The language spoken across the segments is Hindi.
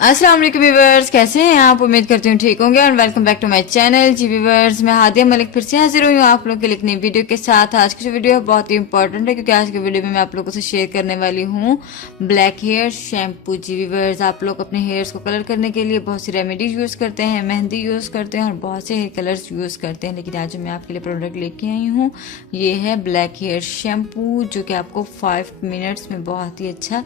अस्सलाम वालेकुम व्यूवर्स, कैसे हैं आप? उम्मीद करती हूँ ठीक होंगे और welcome back to my channel जी व्यूवर्स। मैं हादिया मलिक फिर से हाजिर हुई हूँ आप लोगों के लिए एक नई वीडियो के साथ। आज की जो वीडियो है बहुत ही इंपॉर्टेंट है क्योंकि आज की वीडियो में मैं आप लोगों से शेयर करने वाली हूँ ब्लैक हेयर शैम्पू। जी व्यूवर्स, आप लोग अपने हेयर्स को कलर करने के लिए बहुत सी रेमेडीज यूज़ करते हैं, मेहंदी यूज़ करते हैं और बहुत से हेयर कलर्स यूज़ करते हैं, लेकिन आज मैं आपके लिए प्रोडक्ट लेके आई हूँ। ये है ब्लैक हेयर शैम्पू जो कि आपको 5 मिनट्स में बहुत ही अच्छा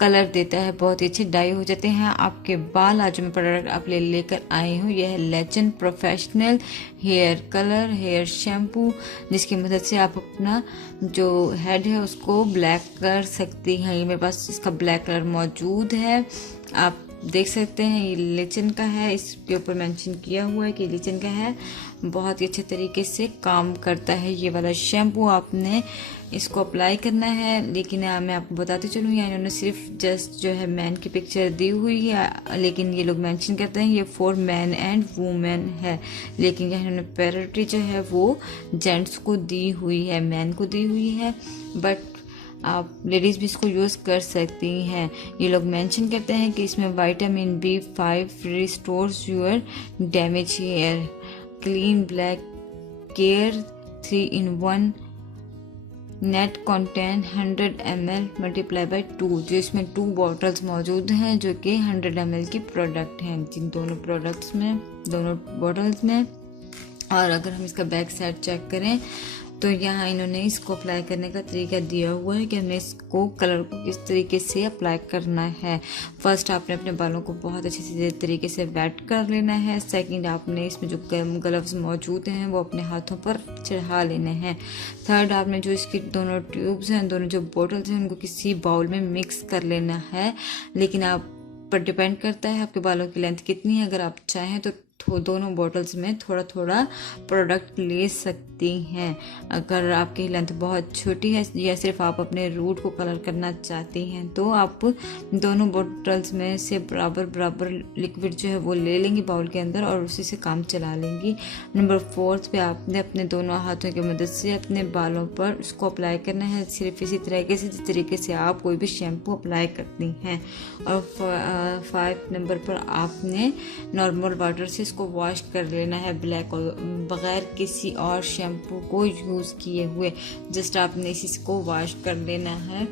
कलर देता है, बहुत ही अच्छे डाई हो जाते हैं आपके बाल। आज मैं प्रोडक्ट आप लेकर आई हूँ। यह है legend professional hair colour hair shampoo, जिसकी मदद से आप अपना जो हेड है उसको ब्लैक कर सकती हैं। ये मेरे पास इसका ब्लैक कलर मौजूद है, आप देख सकते हैं। ये लेजेंड का है, इसके ऊपर मेंशन किया हुआ है कि लेजेंड का है। बहुत ही अच्छे तरीके से काम करता है ये वाला शैम्पू। आपने इसको अप्लाई करना है, लेकिन मैं आपको बताती चलूँ, या इन्होंने सिर्फ जस्ट जो है मैन की पिक्चर दी हुई है, लेकिन ये लोग मेंशन करते हैं ये फॉर मैन एंड वुमेन है, लेकिन यहाँ इन्होंने प्रायोरिटी जो है वो जेंट्स को दी हुई है, मैन को दी हुई है, बट आप लेडीज़ भी इसको यूज़ कर सकती हैं। ये लोग मेंशन करते हैं कि इसमें vitamin B5 restores your damage hair, clean black care 3 in 1, net content 100 ml multiply by 2, जो इसमें 2 बॉटल्स मौजूद हैं जो कि 100 ml की प्रोडक्ट हैं जिन दोनों प्रोडक्ट्स में, दोनों बॉटल्स में। और अगर हम इसका बैक साइड चेक करें तो यहाँ इन्होंने इसको अप्लाई करने का तरीका दिया हुआ है कि हमने इसको कलर को किस तरीके से अप्लाई करना है। फर्स्ट आपने अपने बालों को बहुत अच्छे से तरीके से वेट कर लेना है। सेकंड, आपने इसमें जो ग्लव्स मौजूद हैं वो अपने हाथों पर चढ़ा लेने हैं। थर्ड, आपने जो इसकी दोनों ट्यूब्स हैं, दोनों जो बॉटल्स हैं, उनको किसी बाउल में मिक्स कर लेना है, लेकिन आप पर डिपेंड करता है आपके बालों की लेंथ कितनी है। अगर आप चाहें तो दोनों बॉटल्स में थोड़ा थोड़ा प्रोडक्ट ले सकती हैं। अगर आपकी लेंथ बहुत छोटी है या सिर्फ आप अपने रूट को कलर करना चाहती हैं तो आप दोनों बॉटल्स में से बराबर बराबर लिक्विड जो है वो ले लेंगी बाउल के अंदर और उसी से काम चला लेंगी। नंबर 4 पे आपने अपने दोनों हाथों की मदद से अपने बालों पर उसको अप्लाई करना है, सिर्फ इसी तरीके से जिस तरीके से आप कोई भी शैम्पू अप्लाई करती हैं। और 5 नंबर पर आपने नॉर्मल वाटर से इसको वॉश कर लेना है ब्लैक, बगैर किसी और शैम्पू को यूज़ किए हुए। जस्ट आपने इसको वॉश कर लेना है।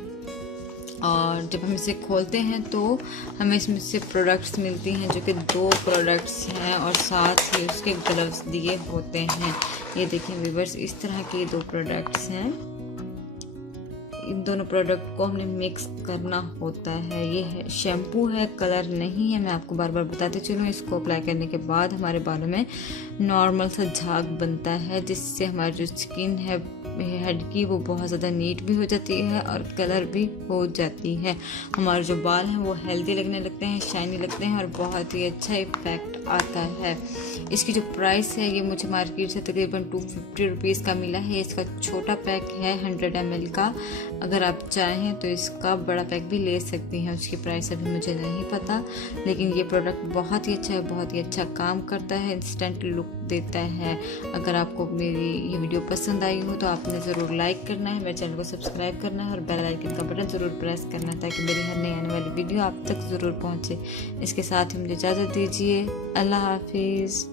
और जब हम इसे खोलते हैं तो हमें इसमें से प्रोडक्ट्स मिलती हैं जो कि 2 प्रोडक्ट्स हैं और साथ ही उसके ग्लव्स दिए होते हैं। ये देखिए व्यूअर्स, इस तरह के 2 प्रोडक्ट्स हैं। इन दोनों प्रोडक्ट को हमने मिक्स करना होता है। ये है शैम्पू है, कलर नहीं है। मैं आपको बार बार बताते चलूँ, इसको अप्लाई करने के बाद हमारे बालों में नॉर्मल सा झाग बनता है, जिससे हमारी जो स्किन है हेड की वो बहुत ज़्यादा नीट भी हो जाती है और कलर भी हो जाती है। हमारे जो बाल हैं वो हेल्दी लगने लगते हैं, शाइनी लगते हैं और बहुत ही अच्छा इफेक्ट आता है। इसकी जो प्राइस है ये मुझे मार्केट से तकरीबन 250 रुपीज़ का मिला है। इसका छोटा पैक है 100 ml का, अगर आप चाहें तो इसका बड़ा पैक भी ले सकती हैं। उसकी प्राइस अभी मुझे नहीं पता, लेकिन ये प्रोडक्ट बहुत ही अच्छा है, बहुत ही अच्छा काम करता है, इंस्टेंट लुक देता है। अगर आपको मेरी ये वीडियो पसंद आई हो तो आपने ज़रूर लाइक करना है, मेरे चैनल को सब्सक्राइब करना है और बेल आइकन का बटन ज़रूर प्रेस करना है ताकि मेरी हर नई आने वाली वीडियो आप तक ज़रूर पहुँचे। इसके साथ ही मुझे इजाज़त दीजिए। अल्लाह हाफिज़।